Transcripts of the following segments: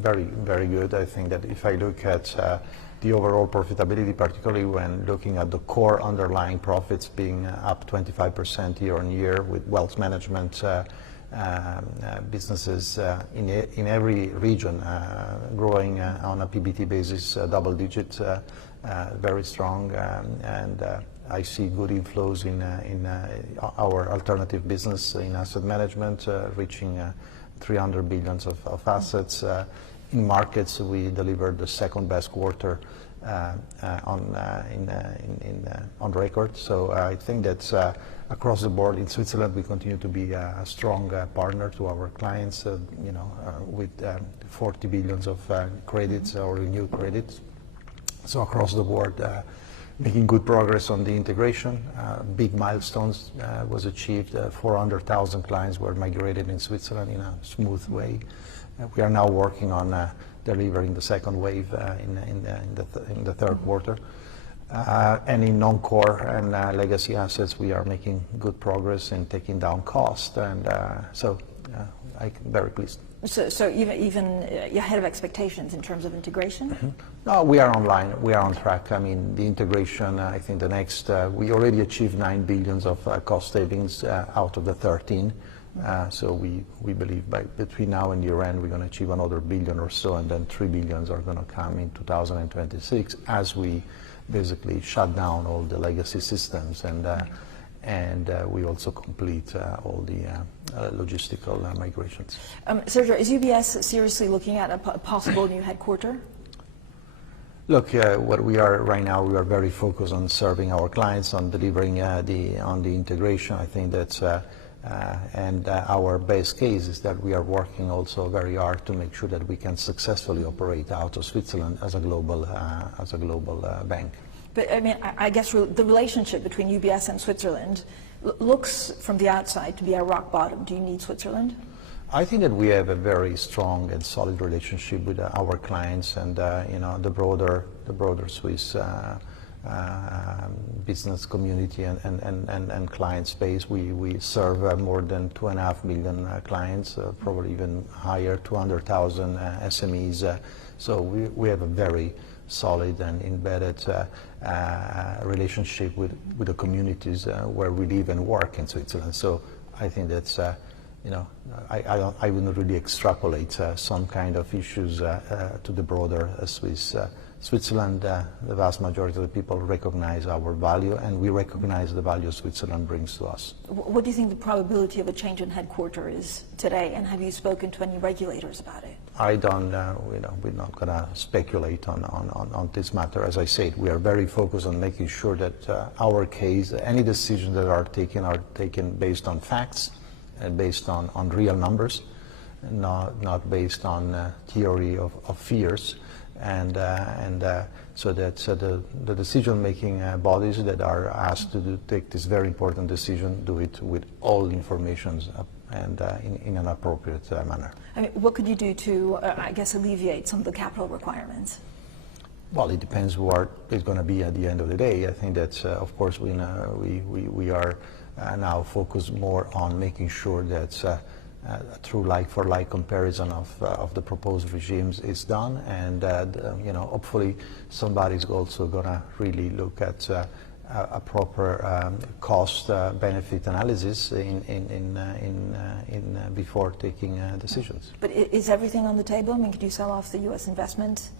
very, very good. I think that if I look at the overall profitability, particularly when looking at the core underlying profits being up 25% year on year, with wealth management businesses in every region growing on a PBT basis, double digit, very strong, and I see good inflows in our alternative business in asset management, reaching 300 billion of assets. In markets, we delivered the second best quarter on record. So I think that across the board in Switzerland, we continue to be a strong partner to our clients, with 40 billion of credits or renewed credits. So across the board, making good progress on the integration. Big milestones was achieved. 400,000 clients were migrated in Switzerland in a smooth way. We are now working on delivering the second wave in the third quarter. And in non-core and legacy assets, we are making good progress in taking down cost, and I'm very pleased. So even you're ahead of expectations in terms of integration? Mm-hmm. No, we are online. We are on track. I mean, the integration, I think the next, we already achieved 9 billion of cost savings out of the 13. So we believe between now and year end, we're going to achieve another 1 billion or so, and then 3 billion are going to come in 2026 as we basically shut down all the legacy systems, and we also complete all the logistical migrations. Sergio, is UBS seriously looking at a possible new headquarter? Look, what we are right now, we are very focused on serving our clients, on delivering on the integration. I think that, and our base case is that we are working also very hard to make sure that we can successfully operate out of Switzerland as a global bank. But I mean, I guess the relationship between UBS and Switzerland looks from the outside to be a rock bottom. Do you need Switzerland? I think that we have a very strong and solid relationship with our clients, and the broader Swiss business community and client space. We serve more than 2.5 million clients, probably even higher, 200,000 SMEs. So we have a very solid and embedded relationship with the communities where we live and work in Switzerland. So I think that's I wouldn't really extrapolate some kind of issues to the broader Switzerland. The vast majority of the people recognize our value, and we recognize the value Switzerland brings to us. What do you think the probability of a change in headquarter is today, and have you spoken to any regulators about it? I don't, we're not going to speculate on this matter. As I said, we are very focused on making sure that our case, any decisions that are taken based on facts and based on real numbers, not based on theory of fears. And so that the decision-making bodies that are asked to take this very important decision do it with all information and in an appropriate manner. I mean, what could you do to, I guess, alleviate some of the capital requirements? Well, it depends what it's going to be at the end of the day. I think that, of course, we are now focused more on making sure that through like-for-like comparison of the proposed regimes is done, and hopefully somebody's also going to really look at a proper cost-benefit analysis before taking decisions. But is everything on the table? I mean, could you sell off the U.S. investment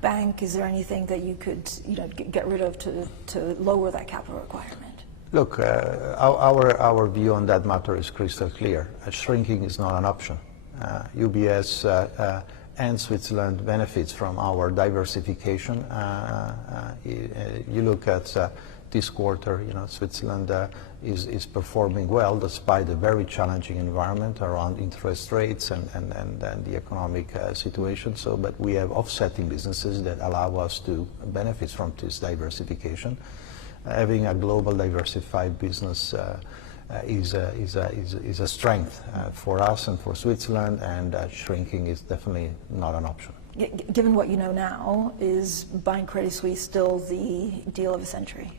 bank? Is there anything that you could get rid of to lower that capital requirement? Look, our view on that matter is crystal clear. Shrinking is not an option. UBS and Switzerland benefits from our diversification. You look at this quarter, Switzerland is performing well despite a very challenging environment around interest rates and the economic situation. But we have offsetting businesses that allow us to benefit from this diversification. Having a global diversified business is a strength for us and for Switzerland, and shrinking is definitely not an option. Given what you know now, is buying Credit Suisse still the deal of a century?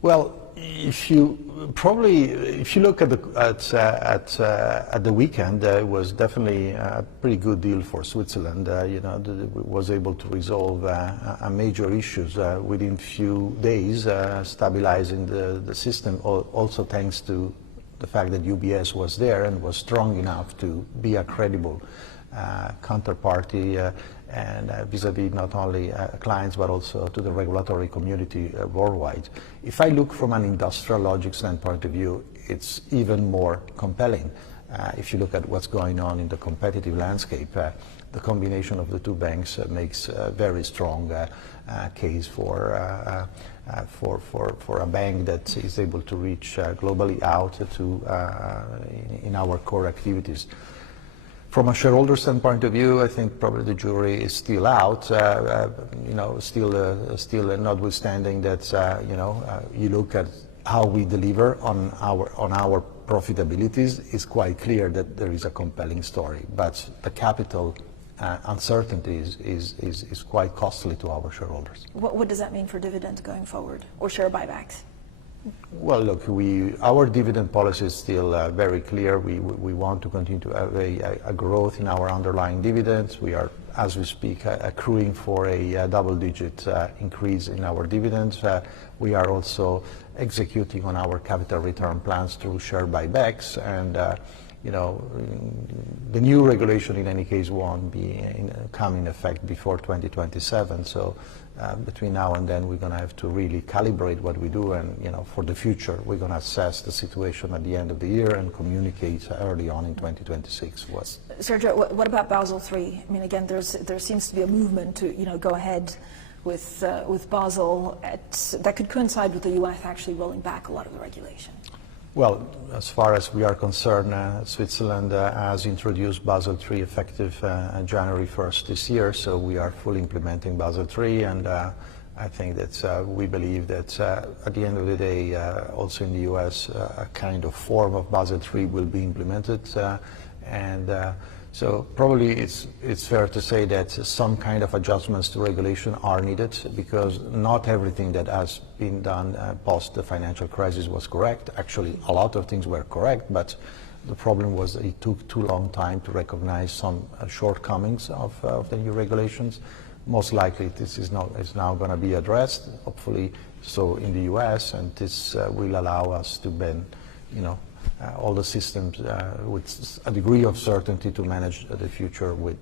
Well, if you look at the weekend, it was definitely a pretty good deal for Switzerland. Was able to resolve a major issues within few days, stabilizing the system. Also thanks to the fact that UBS was there and was strong enough to be a credible counterparty and vis-à-vis not only clients but also to the regulatory community worldwide. If I look from an industrial logic standpoint of view, it's even more compelling. If you look at what's going on in the competitive landscape, the combination of the two banks makes a very strong case for a bank that is able to reach globally out to in our core activities. From a shareholder standpoint of view, I think probably the jury is still out. Still notwithstanding that you look at how we deliver on our profitabilities, it's quite clear that there is a compelling story. But the capital uncertainty is quite costly to our shareholders. What does that mean for dividends going forward or share buybacks? Well, look, our dividend policy is still very clear. We want to continue to have a growth in our underlying dividends. We are, as we speak, accruing for a double-digit increase in our dividends. We are also executing on our capital return plans through share buybacks, and the new regulation in any case won't come in effect before 2027. So between now and then, we're going to have to really calibrate what we do, and for the future, we're going to assess the situation at the end of the year and communicate early on in 2026. Sergio, what about Basel III? I mean, again, there seems to be a movement to go ahead with Basel that could coincide with the U.S. actually rolling back a lot of the regulation. Well, as far as we are concerned, Switzerland has introduced Basel III effective January 1st this year, so we are fully implementing Basel III, and I think that we believe that at the end of the day, also in the U.S., a kind of form of Basel III will be implemented, so probably it's fair to say that some kind of adjustments to regulation are needed, because not everything that has been done post the financial crisis was correct. Actually, a lot of things were correct, but the problem was that it took too long time to recognize some shortcomings of the new regulations. Most likely this is now going to be addressed, hopefully so in the US, and this will allow us to bend all the systems with a degree of certainty to manage the future with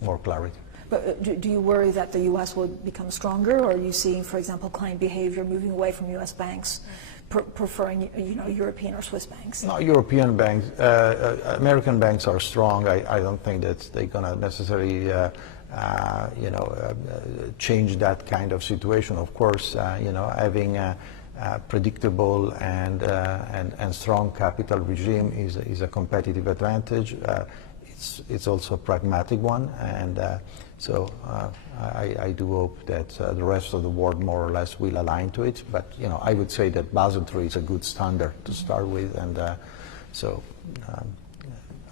more clarity. But do you worry that the U.S. will become stronger, or are you seeing, for example, client behavior moving away from U.S. banks, preferring European or Swiss banks? No, European banks, American banks are strong. I don't think that they're going to necessarily change that kind of situation. Of course, having a predictable and strong capital regime is a competitive advantage. It's also a pragmatic one, and so I do hope that the rest of the world more or less will align to it. But I would say that Basel III is a good standard to start with, and so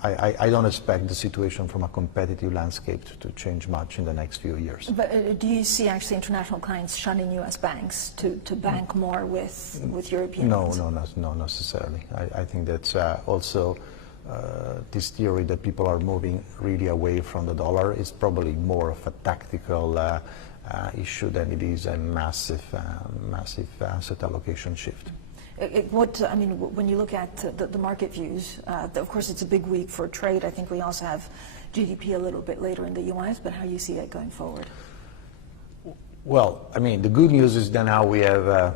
I don't expect the situation from a competitive landscape to change much in the next few years. But do you see actually international clients shunning U.S. banks to bank more with European banks? No, not necessarily. I think that's also this theory that people are moving really away from the dollar is probably more of a tactical issue than it is a massive asset allocation shift. When you look at the market views, of course it's a big week for trade. I think we also have GDP a little bit later in the U.S., but how do you see it going forward? Well, the good news is that now we have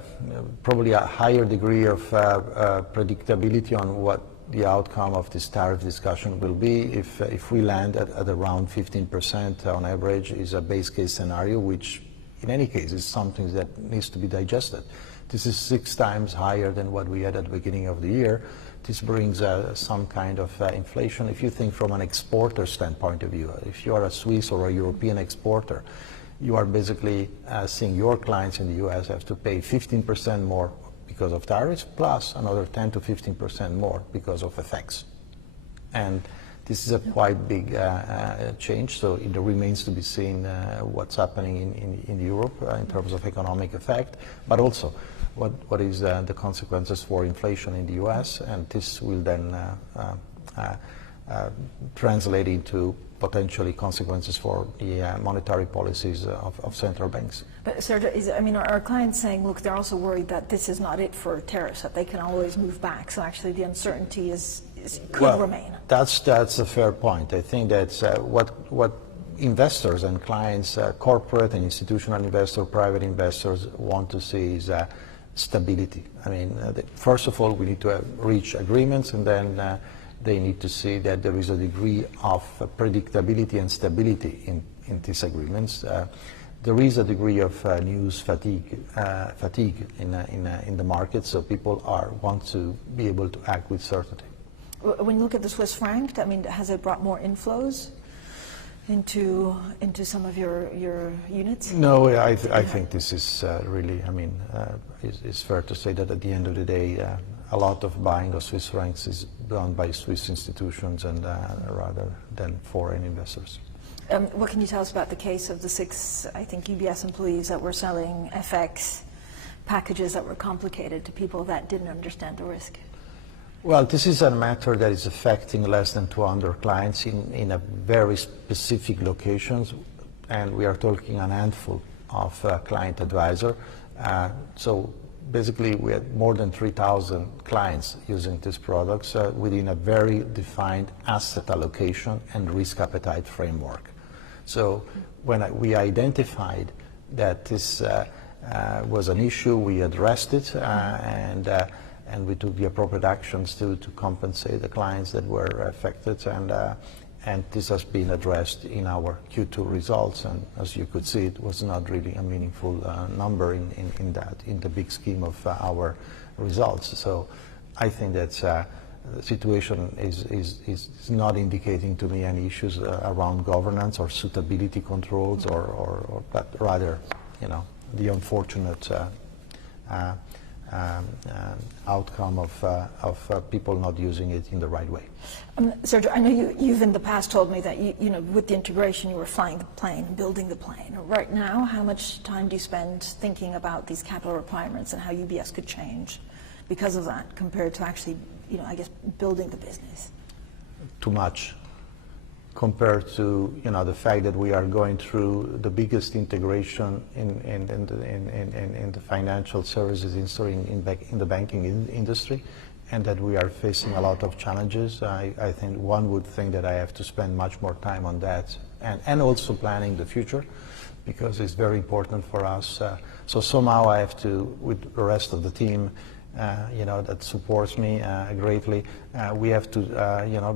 probably a higher degree of predictability on what the outcome of this tariff discussion will be. If we land at around 15% on average is a base case scenario, which in any case is something that needs to be digested. This is 6 times higher than what we had at the beginning of the year. This brings some kind of inflation. If you think from an exporter standpoint of view, if you are a Swiss or a European exporter, you are basically seeing your clients in the U.S. have to pay 15% more because of tariffs, plus another 10 to 15% more because of effects. And this is a quite big change, so it remains to be seen what's happening in Europe in terms of economic effect. But also, what is the consequences for inflation in the U.S., and this will then translate into potentially consequences for the monetary policies of central banks. But Sergio, are clients saying, look, they're also worried that this is not it for tariffs, that they can always move back, so actually the uncertainty could remain? That's a fair point. I think that's what investors and clients, corporate and institutional investors, private investors want to see is stability. First of all, we need to reach agreements, and then they need to see that there is a degree of predictability and stability in these agreements. There is a degree of news fatigue in the market, so people want to be able to act with certainty. When you look at the Swiss franc, has it brought more inflows into some of your units? No, I think this is really, it's fair to say that at the end of the day, a lot of buying of Swiss francs is done by Swiss institutions and rather than foreign investors. What can you tell us about the case of the 6, I think, UBS employees that were selling FX packages that were complicated to people that didn't understand the risk? Well, this is a matter that is affecting less than 200 clients in a very specific locations, and we are talking a handful of client advisor. So basically, we had more than 3,000 clients using these products within a very defined asset allocation and risk appetite framework. So when we identified that this was an issue, we addressed it, and we took the appropriate actions to compensate the clients that were affected, and this has been addressed in our Q2 results, and as you could see, it was not really a meaningful number in the big scheme of our results. So I think that the situation is not indicating to me any issues around governance or suitability controls, but rather, the unfortunate outcome of people not using it in the right way. Sergio, I know you've in the past told me that with the integration you were flying the plane, building the plane. Right now, how much time do you spend thinking about these capital requirements and how UBS could change because of that, compared to actually, building the business? Too much, compared to the fact that we are going through the biggest integration in the financial services industry, in the banking industry, and that we are facing a lot of challenges. I think one would think that I have to spend much more time on that, and also planning the future, because it's very important for us. So somehow I have to, with the rest of the team, that supports me greatly. We have to,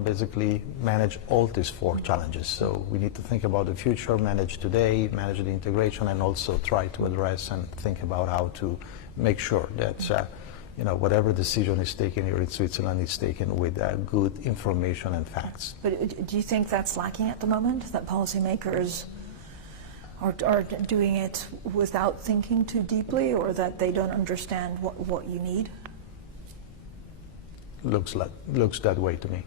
basically manage all these 4 challenges. So we need to think about the future, manage today, manage the integration, and also try to address and think about how to make sure that, whatever decision is taken here in Switzerland is taken with good information and facts. But do you think that's lacking at the moment, that policymakers are doing it without thinking too deeply, or that they don't understand what you need? Looks that way to me.